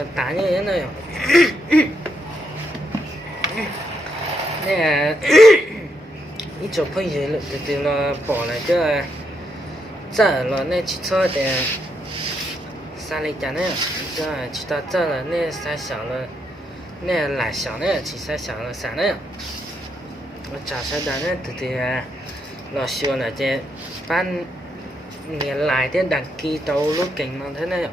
了打你人了哟。那一找朋友了，对了，跑了这这了那汽车的三里家呢，这去到这了那三小了，那来小呢，去三小了三呢。我找谁的呢？对老修了这半年来的đăng ký đâu lúc kinh nó thế này